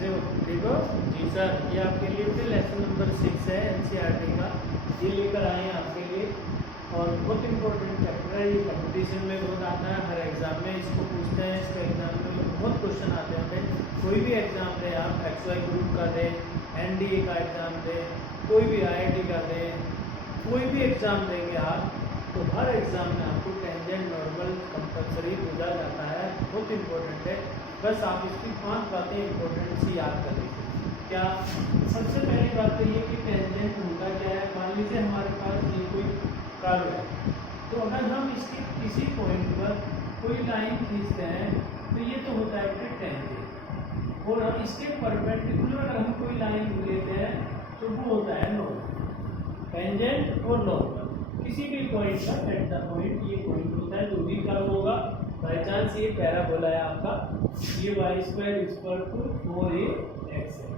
कैसे हो? ठीक हो जी सर। ये आपके लिए फिर लेसन नंबर 6 है एनसीईआरटी का, ये लेकर आए हैं आपके लिए। और बहुत इंपॉर्टेंट चैप्टर है ये, कंपटीशन में बहुत आता है, हर एग्जाम में इसको पूछते हैं। इसके एग्जाम में बहुत क्वेश्चन आते हैं। कोई भी एग्जाम दें आप, XY ग्रुप का दें, NDA का एग्ज़ाम दें, कोई भी IIT का दें, कोई भी एग्ज़ाम देंगे आप, तो हर एग्ज़ाम में आपको टेंजेंट नॉर्मल कंपलसरी पूछा जाता है। बहुत इंपॉर्टेंट है। बस आप इसकी 5 बातें इंपॉर्टेंट सी याद कर लीजिए। क्या? सबसे पहली बात तो ये कि टेंजेंट होता क्या है। मान लीजिए हमारे पास ये कोई कर्व है, तो अगर हम इसके किसी पॉइंट पर कोई लाइन खींचते हैं तो ये तो होता है फिर टेंजेंट, और हम इसके परपेंडिकुलर अगर हम कोई लाइन लेते हैं तो वो होता है नॉर्मल। टेंजेंट और नॉर्मल किसी भी पॉइंट का एट द पॉइंट ये पॉइंट होता है, जो भी कर्व होगा। बाई चांस ये पैराबोला है आपका, ये y² 4ax है।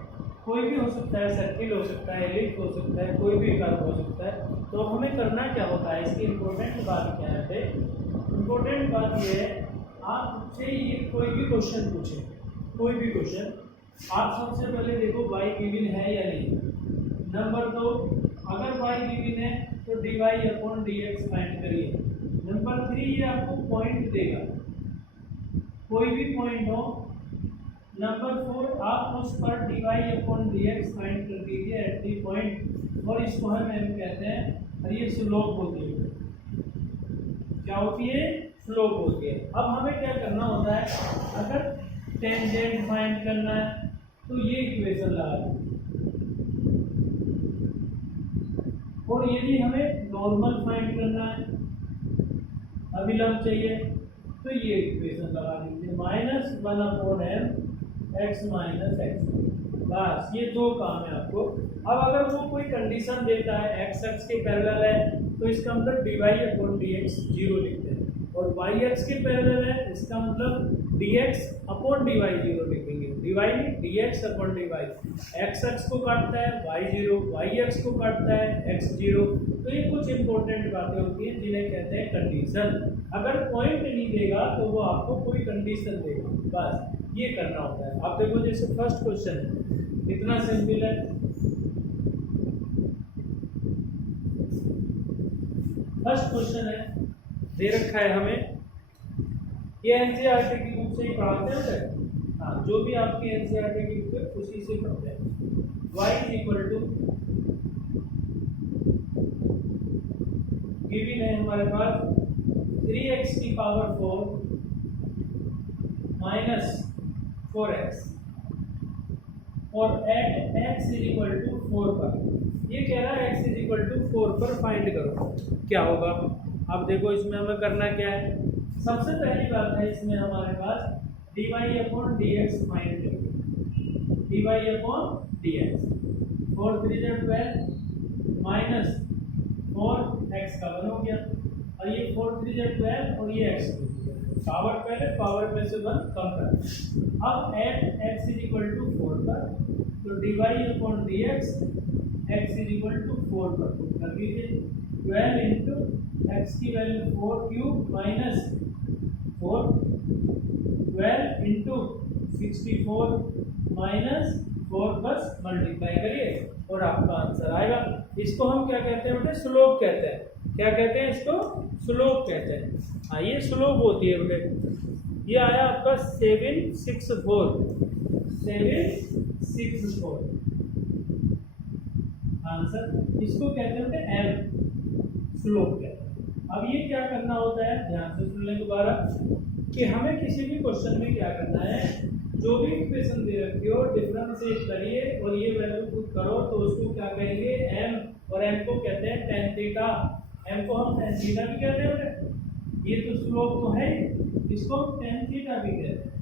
कोई भी हो सकता है, सर्किल हो सकता है, एलिप्स हो सकता है, कोई भी कर्व हो सकता है। तो हमें करना क्या होता है, इसकी इम्पोर्टेंट बात क्या है? इम्पोर्टेंट बात ये है, आपसे ये कोई भी क्वेश्चन पूछे, कोई भी क्वेश्चन, आप सबसे पहले देखो y गिवन है या नहीं। नंबर 2, अगर y गिवन है तो dy/dx फाइंड करिए। नंबर 3, ये आपको पॉइंट देगा, कोई भी पॉइंट हो। नंबर 4, आप उस पर dy/dx फाइंड कर दीजिए एट दी पॉइंट, और इसको हम कहते हैं, और ये स्लोप होती है। क्या होती है? स्लोप होती है। अब हमें क्या करना होता है, अगर टेंजेंट फाइंड करना है तो ये इक्वेशन लगा दीजिए, और यदि हमें नॉर्मल फाइंड करना है, अभिलंब चाहिए, तो ये इक्वेशन लगा दीजिए, -1/m x - x। बस ये 2 काम है आपको। अब अगर वो कोई कंडीशन देता है x अक्ष के पैरेलल है तो इसका मतलब dy/dx 0 लिखते हैं, और y अक्ष के पैरेलल है इसका मतलब dx/dy 0 लिखेंगे। dx/dy x अक्ष को काटता है y 0, y अक्ष को काटता है x 0। तो ये कुछ इंपॉर्टेंट बातें होती हैं जिन्हें कहते हैं कंडीशन। अगर पॉइंट नहीं देगा तो वो आपको कोई कंडीशन देगा, बस ये करना होता है। आप देखो जैसे फर्स्ट क्वेश्चन कितना सिंपल है। फर्स्ट क्वेश्चन है, दे रखा है हमें, ये एनसीईआरटी की बुक से ही पढ़ाते हैं। हाँ, जो भी आपकी एनसीईआरटी की बुक है उसी से पढ़ते हैं। y गिवन है हमारे पास 3x⁴ - 4x, और एट x = 4 पर, ये कह रहा है x = 4 पर फाइंड करो, क्या होगा। अब देखो इसमें हमें करना क्या है। सबसे पहली बात है, इसमें हमारे पास dy/dx फाइंड करेंगे। dy/dx 4 3 12 -4x का 1 हो गया, और ये 4 3 12 और ये x पावर, पहले पावर में से 1 कम कर। अब एट x = 4 पर, तो dy/dx x = 4 पर पुट कर दीजिए। 12 इंटू x की वैल्यू 4³ - 4, 12 इंटू 64 -4, बस मल्टीप्लाई करिए और आपका आंसर आएगा। इसको हम क्या कहते हैं बेटे? स्लोप कहते हैं। क्या कहते हैं इसको? स्लोप कहते हैं। हाँ, ये स्लोप होती है बेटे। ये आया आपका 764 आंसर। इसको कहते हैं बेटे एम, स्लोप कहते हैं। अब ये क्या करना होता है, ध्यान से सुन लें दोबारा, कि हमें किसी भी क्वेश्चन में क्या करना है, जो भी इक्वेशन दे रखी हो डिफरेंशिएट करिए और ये वैल्यू पुट करो, तो उसको क्या कहेंगे? एम, और एम को कहते हैं tan थीटा। एम को हम tan थीटा भी कहते हैं। ये तो स्लोप तो है, इसको tan थीटा भी कहते हैं।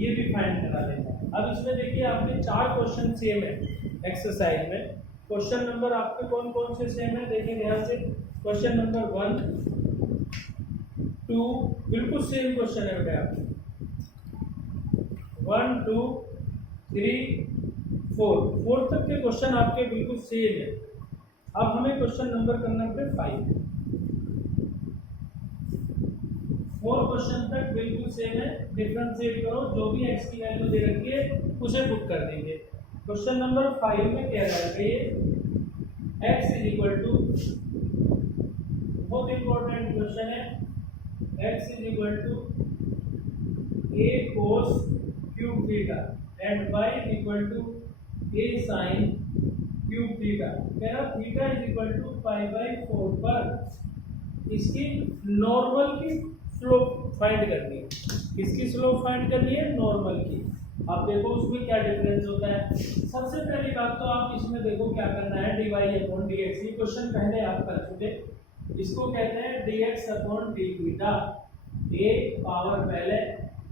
ये भी फाइंड करा लेना। अब इसमें देखिए आपके 4 क्वेश्चन सेम है एक्सरसाइज में। क्वेश्चन नंबर आपके कौन कौन से सेम है देखिए ध्यान से। क्वेश्चन नंबर 1 2 बिल्कुल सेम क्वेश्चन है बेटा आपके। 1 2 3 4 तक के क्वेश्चन आपके बिल्कुल सेम है। अब हमें क्वेश्चन नंबर करना है 5। 4 क्वेश्चन तक बिल्कुल सेम है, डिफरेंशिएट करो, जो भी x की वैल्यू दे रखी है उसे पुट कर देंगे। क्वेश्चन नंबर 5 में कह रहा है कि x इज इक्वल टू, बहुत इंपॉर्टेंट क्वेश्चन है, x is equal to a cos cube theta and y is equal to a sin cube theta. कह रहा theta is equal to pi by 4 पर इसकी नॉर्मल की स्लोप फाइंड करनी है। किसकी स्लोप फाइंड करनी है? नॉर्मल की। आप देखो उसमें क्या डिफरेंस होता है। सबसे पहली बात तो आप इसमें देखो क्या करना है, dy अपॉन dx। ये क्वेश्चन पहले आप कर चुके, इसको कहते हैं dx अपॉन d थीटा। एक पावर पहले,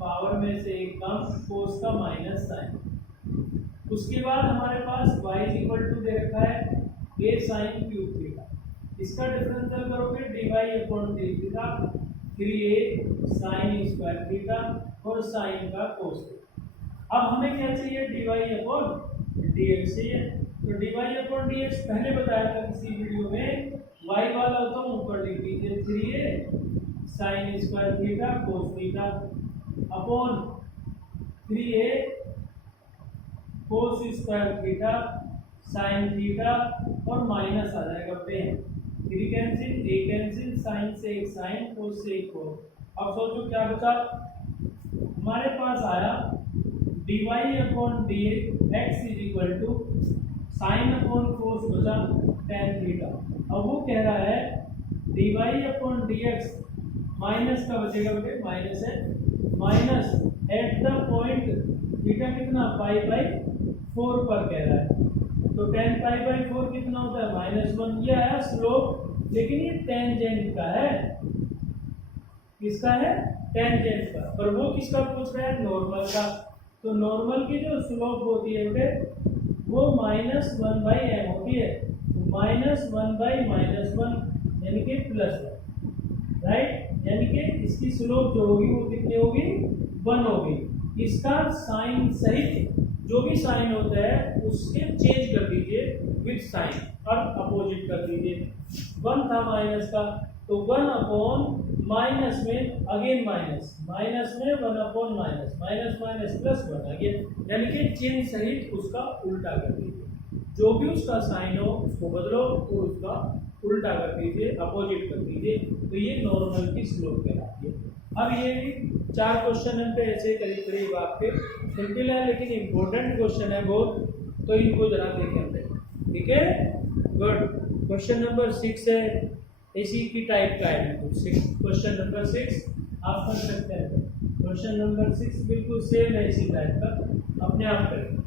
पावर में से एक कम, कोस का माइनस साइन। उसके बाद हमारे पास y इज इक्वल टू दे रखा है a sin क्यूब थीटा। इसका डिफरेंशियल करोगे dy upon d theta 3a sin square theta और साइन का कोस। अब हमें क्या चाहिए? dy अपॉन dx चाहिए। तो dy अपॉन dx पहले बताया था किसी वीडियो में, y वाला तो ऊपर लिख दीजिए 3a sin square theta cos theta upon 3a cos square theta sine theta और माइनस आ जाएगा पे 3 कैंसिल, a कैंसिल, साइन से एक साइन, कोस से एक कोस। अब सोचो क्या बचा, हमारे पास आया dy upon dx is equal to sine upon cos बचा tan थीटा। अब वो कह रहा है dy अपॉन dx माइनस का बचेगा बेटे, माइनस है, minus at the point theta कितना पाई बाई 4 पर कह रहा है। तो tan पाई बाई 4 कितना होता है? -1। ये आया स्लोप, लेकिन ये टेंजेंट का है। किसका है? टेंजेंट का। पर वो किसका पूछ रहा है? नॉर्मल का। तो नॉर्मल की जो स्लोप होती है बेटे वो -1/m होती है। -1/-1 यानी कि +1, राइट। यानी कि इसकी स्लोप जो होगी वो कितनी होगी? 1 होगी। इसका साइन सहित जो भी साइन होता है उसके चेंज कर दीजिए विद साइन और अपोजिट कर दीजिए। 1 था माइनस का, तो 1 अपॉन माइनस में अगेन माइनस, माइनस में 1 upon minus, minus minus plus 1 again, यानी कि चेंज सहित उसका उल्टा कर दीजिए। जो भी उसका साइन हो उसको बदलो और उसका उल्टा कर दीजिए, अपोजिट कर दीजिए। तो ये नॉर्मल की स्लोप कहलाती है। अब ये 4 क्वेश्चन पे ऐसे करीब करीब आपके सिंपल है, लेकिन इम्पोर्टेंट क्वेश्चन है बहुत, तो इनको जरा देखें। ठीक है, गुड। क्वेश्चन नंबर 6 है, इसी की टाइप का है। क्वेश्चन नंबर 6 आप कर सकते हैं। क्वेश्चन नंबर 6 बिल्कुल सेम है इसी टाइप का, अपने आप करें।